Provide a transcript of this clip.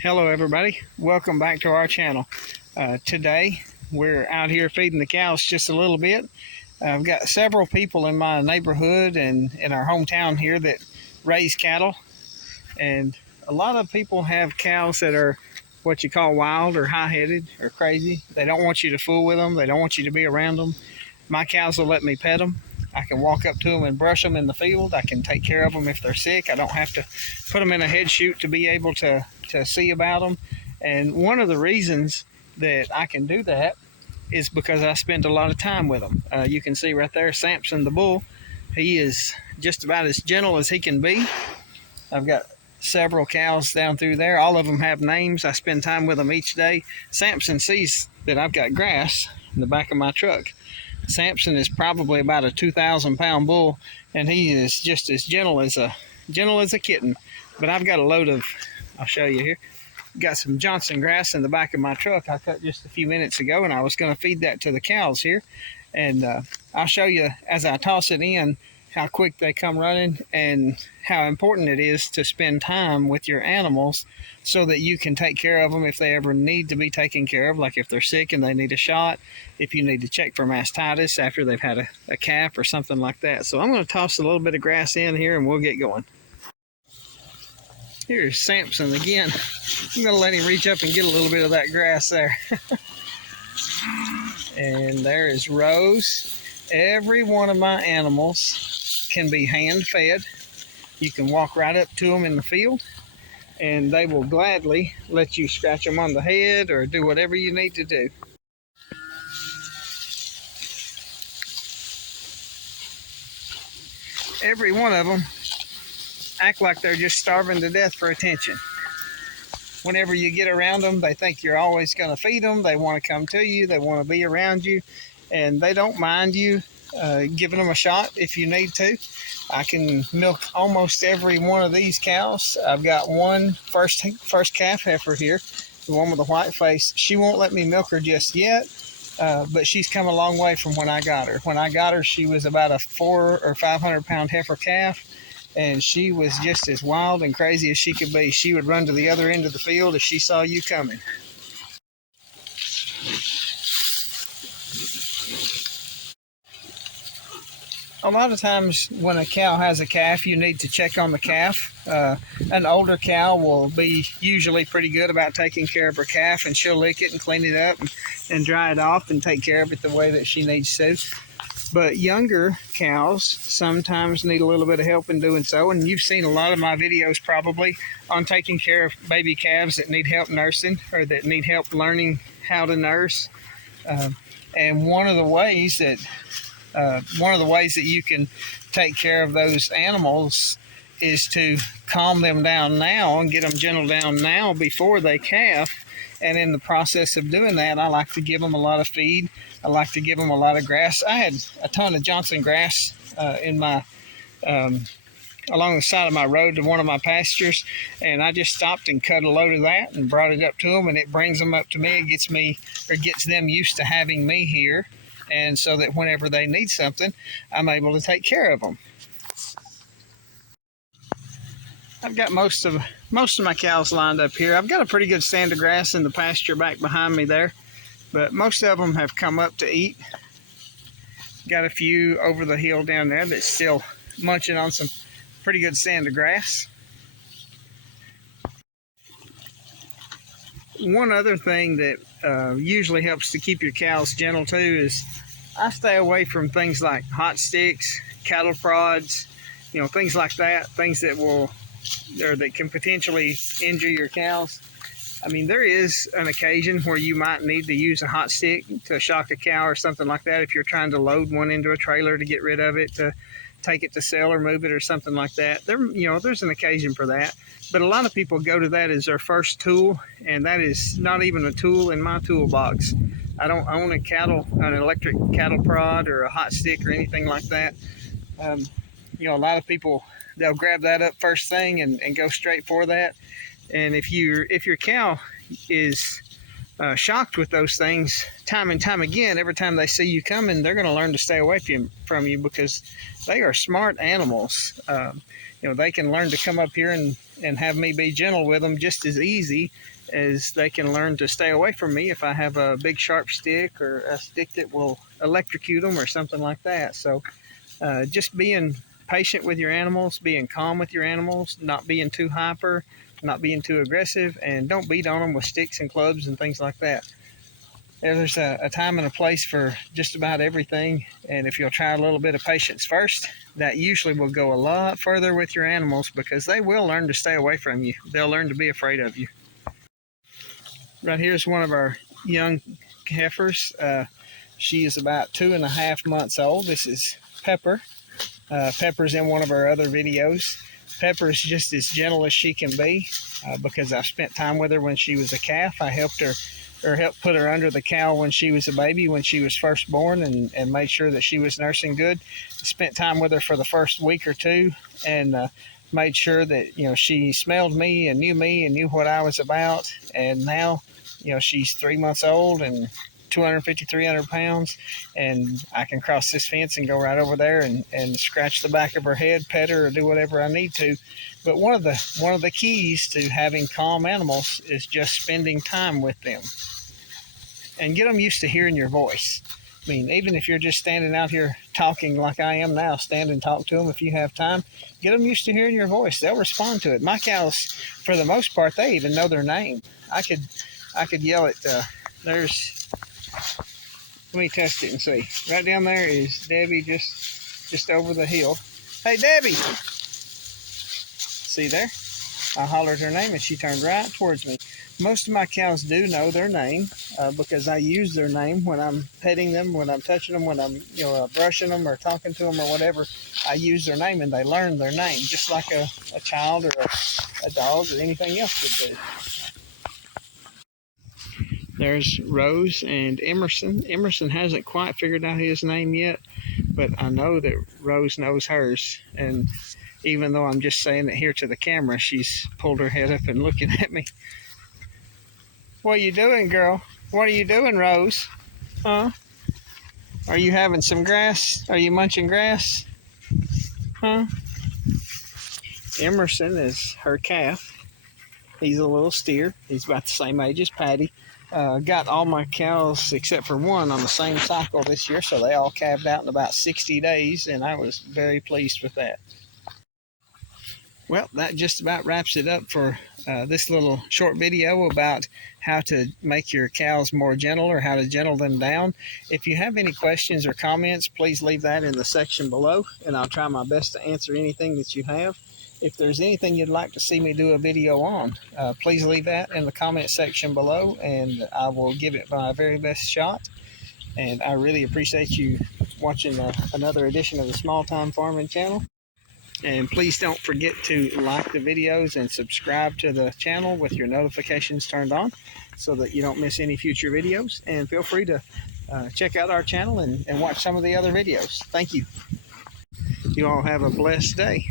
Hello everybody, welcome back to our channel. Today we're out here feeding the cows just a little bit. I've got several people in my neighborhood and in our hometown here that raise cattle, and a lot of people have cows that are what you call wild or high-headed or crazy. They don't want you to fool with them, they don't want you to be around them. My cows will let me pet them. I can walk up to them and brush them in the field. I can take care of them if they're sick. I don't have to put them in a head chute to be able to see about them. And one of the reasons that I can do that is because I spend a lot of time with them. You can see right there, Samson the bull. He is just about as gentle as he can be. I've got several cows down through there. All of them have names. I spend time with them each day. Samson sees that I've got grass in the back of my truck. Samson is probably about a 2,000-pound bull, and he is just as gentle as a kitten. But I've got a load of, I'll show you here, got some Johnson grass in the back of my truck I cut just a few minutes ago, and I was going to feed that to the cows here. And I'll show you as I toss it in how quick they come running and how important it is to spend time with your animals so that you can take care of them if they ever need to be taken care of, like if they're sick and they need a shot, if you need to check for mastitis after they've had a calf or something like that. So I'm going to toss a little bit of grass in here and we'll get going. Here's Samson again. I'm going to let him reach up and get a little bit of that grass there. And there is Rose. Every one of my animals can be hand fed. You can walk right up to them in the field and they will gladly let you scratch them on the head or do whatever you need to do. Every one of them act like they're just starving to death for attention. Whenever you get around them, they think you're always going to feed them. They want to come to you. They want to be around you, and they don't mind you giving them a shot if you need to. I can milk almost every one of these cows. I've got one first calf heifer here, the one with the white face. She won't let me milk her just yet, but she's come a long way from when I got her. When I got her, she was about a 400 or 500 pound heifer calf, and she was just as wild and crazy as she could be. She would run to the other end of the field if she saw you coming. A lot of times when a cow has a calf, you need to check on the calf. An older cow will be usually pretty good about taking care of her calf, and she'll lick it and clean it up and dry it off and take care of it the way that she needs to. But younger cows sometimes need a little bit of help in doing so, and you've seen a lot of my videos probably on taking care of baby calves that need help nursing or that need help learning how to nurse. And one of the ways that you can take care of those animals is to calm them down now and get them gentled down now before they calf. And in the process of doing that, I like to give them a lot of feed. I like to give them a lot of grass. I had a ton of Johnson grass in my along the side of my road to one of my pastures, and I just stopped and cut a load of that and brought it up to them, and it brings them up to me. It gets them used to having me here, and so that whenever they need something, I'm able to take care of them. I've got most of my cows lined up here. I've got a pretty good stand of grass in the pasture back behind me there, but most of them have come up to eat. Got a few over the hill down there that's still munching on some pretty good stand of grass. One other thing that usually helps to keep your cows gentle too is I stay away from things like hot sticks, cattle prods, things like that, things that that can potentially injure your cows. I mean, there is an occasion where you might need to use a hot stick to shock a cow or something like that if you're trying to load one into a trailer to get rid of it, to take it to sell or move it or something like that. There's an occasion for that. But a lot of people go to that as their first tool, and that is not even a tool in my toolbox. I don't own an electric cattle prod or a hot stick or anything like that. A lot of people, they'll grab that up first thing and go straight for that. And if your cow is shocked with those things time and time again. Every time they see you coming, they're going to learn to stay away from you because they are smart animals. They can learn to come up here and have me be gentle with them just as easy as they can learn to stay away from me if I have a big sharp stick or a stick that will electrocute them or something like that. So just being patient with your animals, being calm with your animals, not being too hyper, not being too aggressive, and don't beat on them with sticks and clubs and things like that. There's a time and a place for just about everything, and if you'll try a little bit of patience first, that usually will go a lot further with your animals because they will learn to stay away from you. They'll learn to be afraid of you. Right here is one of our young heifers. She is about 2.5 months old. This is Pepper. Pepper's in one of our other videos. Pepper is just as gentle as she can be because I've spent time with her when she was a calf. I helped put her under the cow when she was a baby, when she was first born, and made sure that she was nursing good. Spent time with her for the first week or two and made sure that she smelled me and knew what I was about. And now she's 3 months old and 250, 300 pounds, and I can cross this fence and go right over there and scratch the back of her head, pet her, or do whatever I need to. But one of the keys to having calm animals is just spending time with them and get them used to hearing your voice. I mean, even if you're just standing out here talking like I am now, stand and talk to them if you have time. Get them used to hearing your voice. They'll respond to it. My cows, for the most part, they even know their name. I could yell at let me test it and see. Right down there is Debbie, just over the hill. Hey, Debbie! See there? I hollered her name and she turned right towards me. Most of my cows do know their name because I use their name when I'm petting them, when I'm touching them, when I'm brushing them or talking to them or whatever. I use their name and they learn their name just like a child or a dog or anything else would do. There's Rose and Emerson. Emerson hasn't quite figured out his name yet, but I know that Rose knows hers. And even though I'm just saying it here to the camera, she's pulled her head up and looking at me. What are you doing, girl? What are you doing, Rose? Huh? Are you having some grass? Are you munching grass? Huh? Emerson is her calf. He's a little steer. He's about the same age as Patty. Got all my cows except for one on the same cycle this year, so they all calved out in about 60 days, and I was very pleased with that. Well, that just about wraps it up for this little short video about how to make your cows more gentle or how to gentle them down. If you have any questions or comments, please leave that in the section below, and I'll try my best to answer anything that you have. If there's anything you'd like to see me do a video on, please leave that in the comment section below, and I will give it my very best shot. And I really appreciate you watching another edition of the Small Time Farming channel. And please don't forget to like the videos and subscribe to the channel with your notifications turned on so that you don't miss any future videos. And feel free to check out our channel and watch some of the other videos. Thank you. You all have a blessed day.